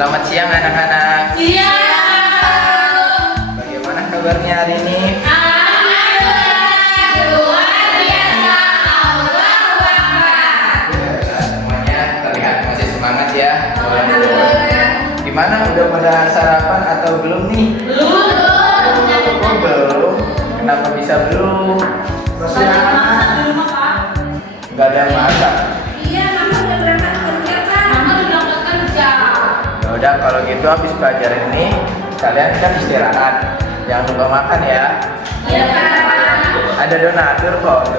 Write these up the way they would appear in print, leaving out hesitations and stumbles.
Selamat siang anak-anak. Siang. Bagaimana kabarnya hari ini? Alhamdulillah, luar biasa. Allahu Akbar. Semuanya terlihat masih semangat ya. Alhamdulillah. Gimana, udah pada sarapan atau belum nih? Belum. Oh, belum. Kenapa bisa belum? Masih masak di rumah, Pak. Gak ada yang masak. Iya, Mama udah berangkat kerja, Pak. Mama udah berangkat kerja. Ya udah, kalau gitu habis pelajaran ini kalian kan istirahat. Jangan lupa makan ya. Iya, Pak. Ada donatur kok.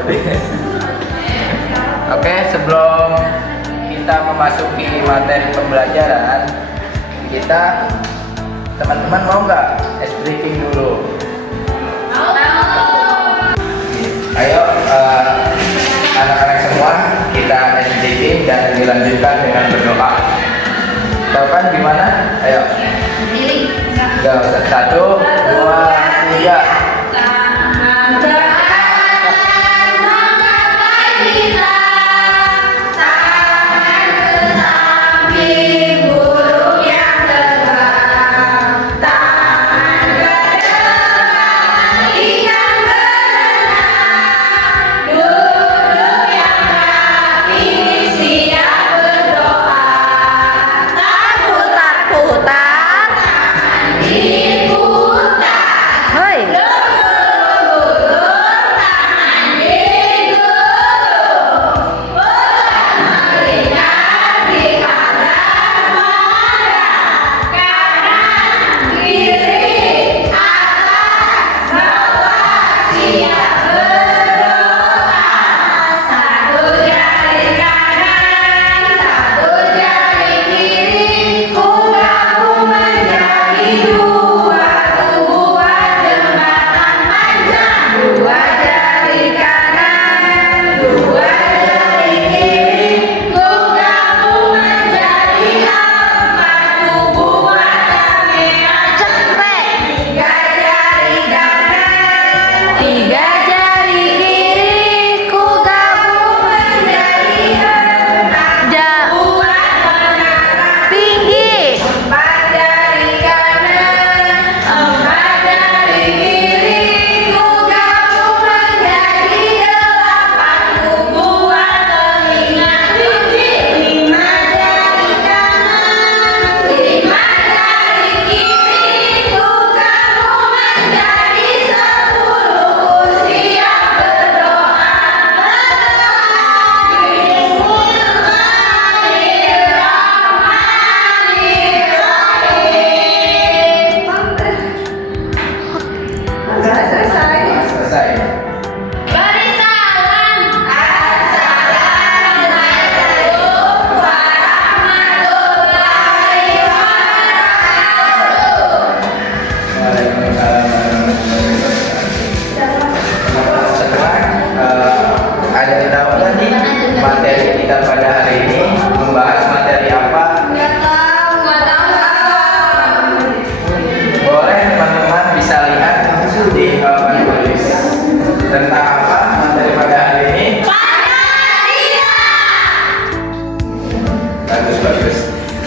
Oke, sebelum kita memasuki materi pembelajaran, kita teman-teman mau nggak es briefing dulu? Ayo anak-anak semua, kita es briefing dan dilanjutkan dengan berdoa. Tahu kan gimana? Ayo. Satu, dua, tiga.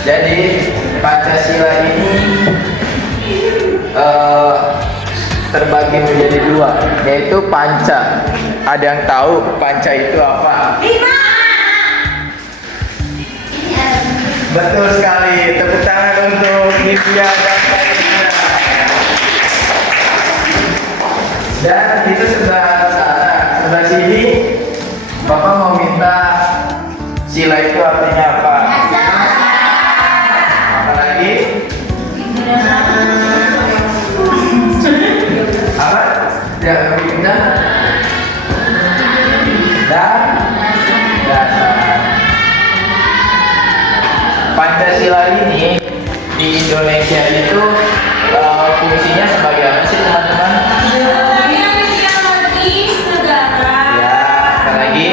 Jadi Pancasila ini terbagi menjadi dua, yaitu panca. Ada yang tahu panca itu apa? Betul sekali. Tepuk tangan untuk Nivia dan Karina. Dan itu sebelah sana, sebelah sini. Bapak mau minta sila itu artinya apa? Apalagi? Apa? Ya, pindah. Dan dasar. Pancasila ini di Indonesia itu fungsinya sebagai apa sih, teman-teman? Ya, apalagi?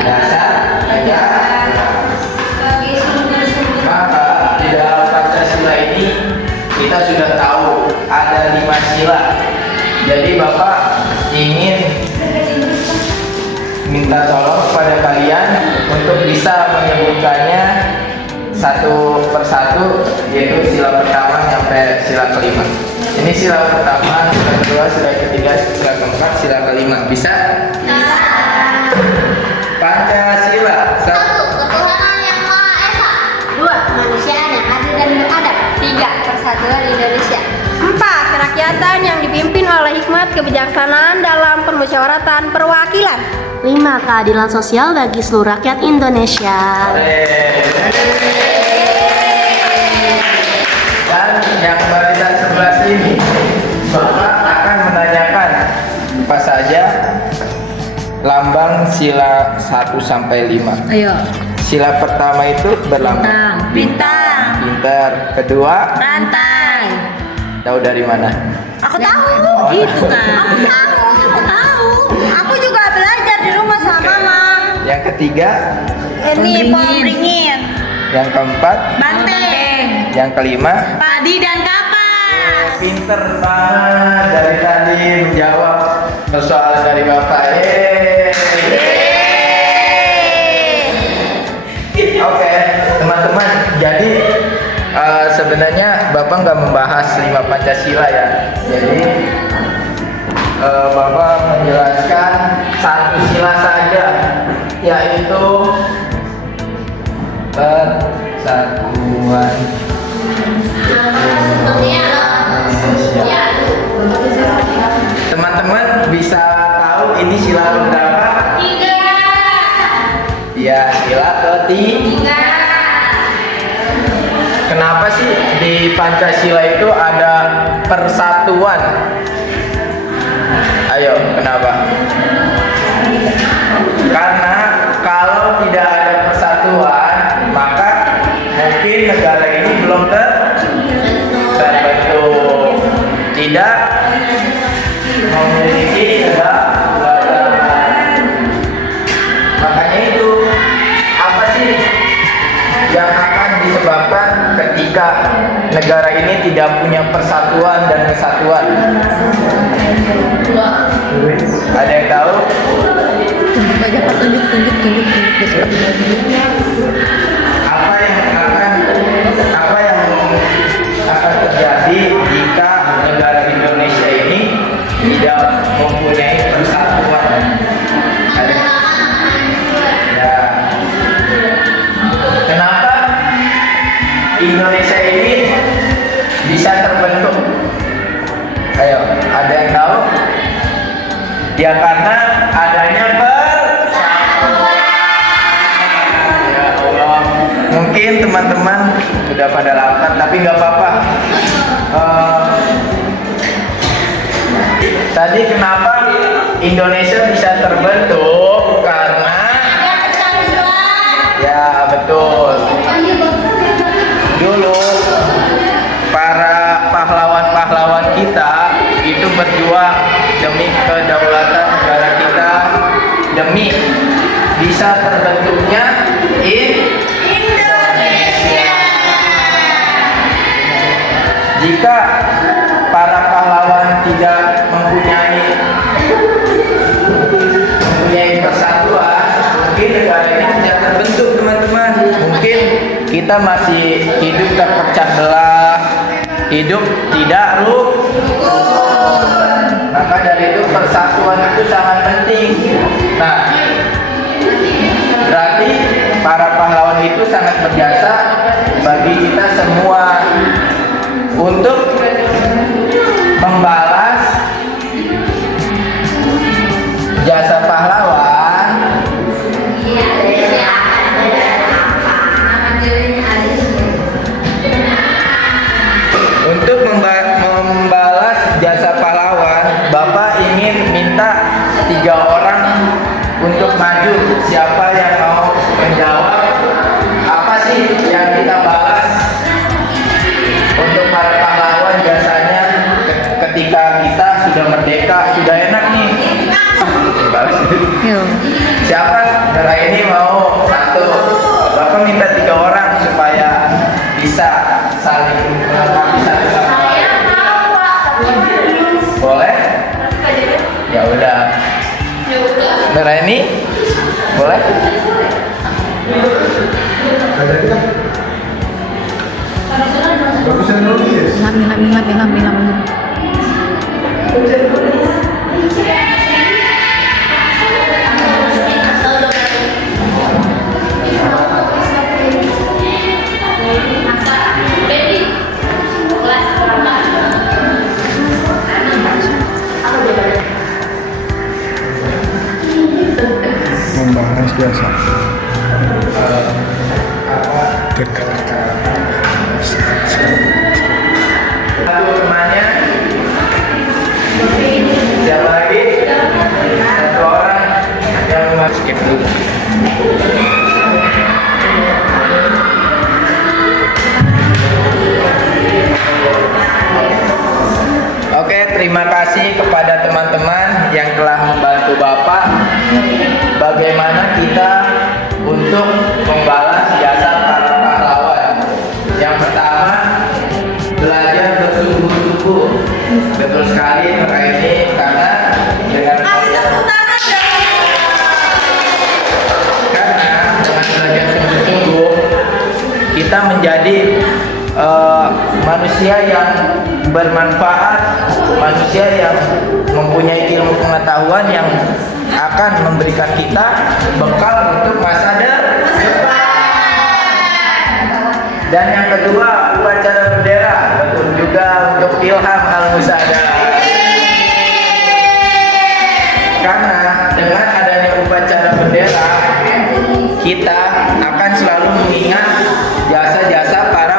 Dasar negara. Maka di dalam Pancasila ini kita sudah tahu ada 5 sila. Jadi Bapak ingin minta tolong kepada kalian untuk bisa menyebutkannya satu persatu, yaitu sila pertama sampai sila kelima. Ini sila pertama, sila kedua, sila ketiga, sila keempat, sila kelima. Bisa? Pancasila. Satu, ketuhanan yang Maha Esa. Dua, kemanusiaan yang adil dan beradab. Tiga, persatuan Indonesia. Empat, kerakyatan yang dipimpin oleh hikmat kebijaksanaan dalam permusyawaratan perwakilan. 5. Keadilan sosial bagi seluruh rakyat Indonesia. Dan yang barisan sebelah sini, Bapak akan menanyakan apa saja lambang sila 1 sampai 5. Ayo. Sila pertama itu berlambang Bintang. pintar. Kedua, Rantai. tahu dari mana? Aku tahu. Gitu kan. Aku tahu. Aku juga belajar di rumah sama Mama. Yang ketiga, Ini pohon beringin. yang keempat, Banteng. yang kelima. Padi dan kapas. Pinter banget dari tadi menjawab persoalan dari Bapak. Oke, teman-teman. Jadi sebenarnya Bapak nggak membahas 5 Pancasila ya. Jadi Bapak menjelaskan satu sila saja, yaitu persatuan Indonesia. Teman-teman bisa tahu ini sila berapa? 3. Ya, sila ketiga. Kenapa sih di Pancasila itu ada persatuan? Ayo, kenapa? Karena kalau tidak ada persatuan, maka mungkin negara ini belum terbentuk. Tidak memiliki negara. Makanya itu, apa sih yang akan disebabkan ketika negara ini tidak punya persatuan dan kesatuan? Ada yang tahu? Banyak tunjuk. Apa yang akan terjadi jika negara Indonesia ini tidak mempunyai persatuan? Ya. Kenapa Indonesia ini bisa terbentuk? Ayo, ada yang tahu? Ya karena adanya persatuan. Ya Allah. Mungkin teman-teman udah pada lapar, tapi nggak apa-apa. Tadi kenapa Indonesia bisa terbentuk? Karena ya betul. Dulu para pahlawan-pahlawan kita itu berjuang demi kedaulatan negara kita, demi bisa terbentuknya Indonesia. Jika para pahlawan tidak mempunyai persatuan, mungkin negara ini tidak terbentuk, teman-teman. Mungkin kita masih hidup terpecah belah, hidup tidak rukun. Maka dari itu persatuan itu sangat penting. Nah, berarti para pahlawan itu sangat berjasa bagi kita semua untuk membalas jasa pahlawan. Untuk membalas jasa pahlawan, Bapak ingin minta 3 orang untuk maju. Siapa yang mau menjawab? Apa sih yang kita balas untuk para pahlawan jasanya ketika kita sudah merdeka, sudah enak nih? Balas. Siapa? Negara ini mau 1. Bapak minta 3 orang supaya bisa saling melengkapi satu sama lain. Boleh? Ya udah. Negara ini boleh? Lami. Membahas biasa. Satu temannya. Siapa lagi? Satu orang yang skip dulu. Oke, terima kasih kepada teman-teman yang telah membantu Bapak. Bagaimana kita untuk membalas jasa para pahlawan? Yang pertama, belajar bersungguh-sungguh. Betul sekali Kak ini, karena dengan belajar sungguh-sungguh kita menjadi manusia yang bermanfaat, manusia yang mempunyai ilmu pengetahuan yang akan memberikan kita bekal untuk masa depan. Dan yang kedua, upacara bendera, betul juga untuk Ilham Al-Musada. Karena dengan adanya upacara bendera, kita akan selalu mengingat jasa-jasa para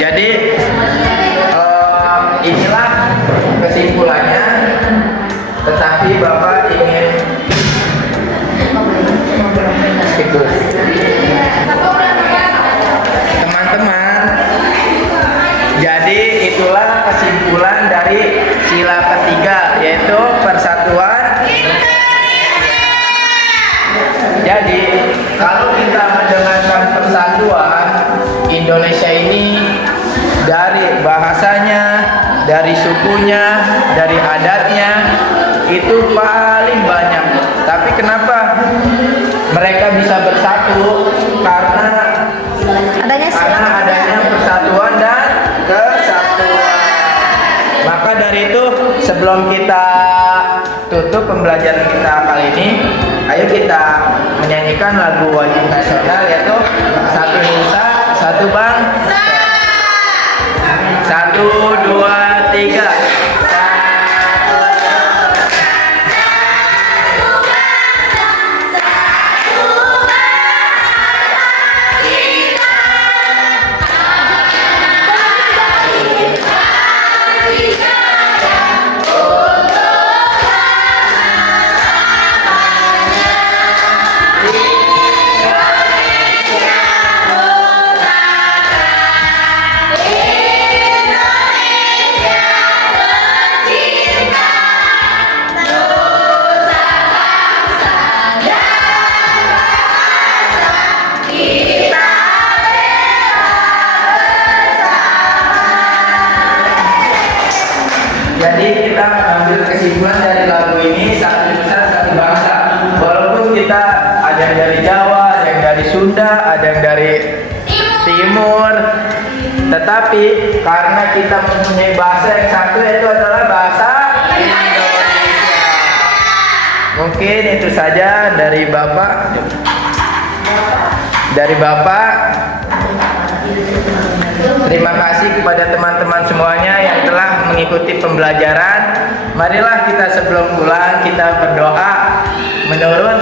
Jadi inilah kesimpulannya. Tetapi Bapak ingin ikut. Teman-teman, jadi itulah kesimpulan dari sila ketiga, yaitu persatuan. Jadi kalau kita mendengarkan persatuan Indonesia ini, dari bahasanya, dari sukunya, dari adatnya, itu paling banyak. Tapi kenapa mereka bisa bersatu? Karena adanya persatuan dan kesatuan. Maka dari itu, sebelum kita tutup pembelajaran kita kali ini, ayo kita menyanyikan lagu wajib nasional, yaitu Satu Nusa, Satu Bangsa. 1, 2, 3. Jadi kita mengambil kesimpulan dari lagu ini, Satu Nusa Satu Bangsa. Walaupun kita ada yang dari Jawa, ada yang dari Sunda, ada yang dari Timur, tetapi karena kita mempunyai bahasa yang satu, yaitu adalah bahasa Indonesia. Mungkin itu saja dari Bapak. Terima kasih kepada teman-teman semuanya yang telah mengikuti pembelajaran. Marilah kita sebelum pulang kita berdoa menurut